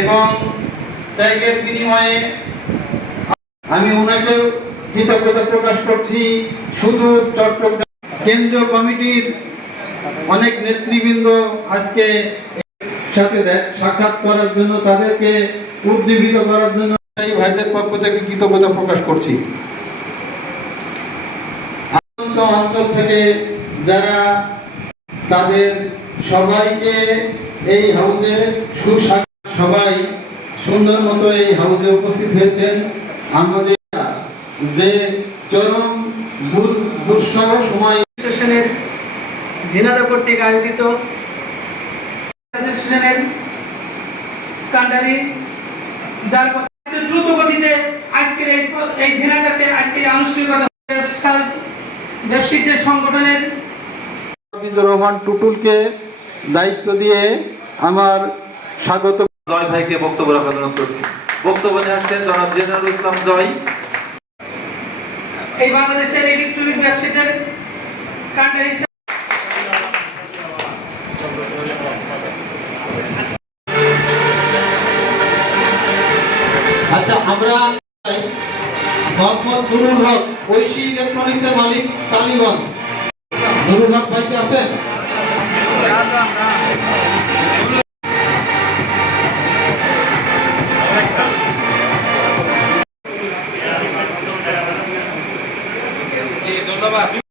এবং ত্যাগের বিনিময়ে আমি ওনাকে কৃতজ্ঞতা প্রকাশ করছি। শুধু চট্টগ্রাম কেন্দ্রীয় কমিটির অনেক নেতৃবৃন্দ আজকে সাথে সাক্ষাৎ করার জন্য, তাদেরকে উজ্জীবিত করার জন্য এই ভাইদের পক্ষ থেকে কৃতজ্ঞতা প্রকাশ করছি। অঞ্চল থেকে যারা তাদের সবাইকে এই হাউসে সুস্বাগত সবাই সুন্দর মতো এই হাউজে উপস্থিত হয়েছেন। আমাদের যে চরম দুঃসহ সময় অ্যাসোসিয়েশনের জিনাদা কর্তৃক আয়োজিত অ্যাসোসিয়েশনের কান্ডারি যার দ্রুত গতিতে আজকের এই এই ঝিনাদাতে আজকে আনুষ্ঠানিকতা ব্যবসায়ীদের সংগঠনের রহমান টুটুলকে দায়িত্ব দিয়ে আমার স্বাগত জয় ভাইকে বক্তব্য রাখার জন্য করছি। বক্তব্য নিয়ে আসছেন জনাব জেনারেল ইসলাম জয়। এই বাংলাদেশের ইলেকট্রনিক্স ব্যবসায়ীদের কান্ডারি আচ্ছা আমরা মোহাম্মদ নুরুল হক ঐশী ইলেকট্রনিক্সের মালিক কালীগঞ্জ নুরুল হক ভাই কি আছেন? ধন্যবাদ।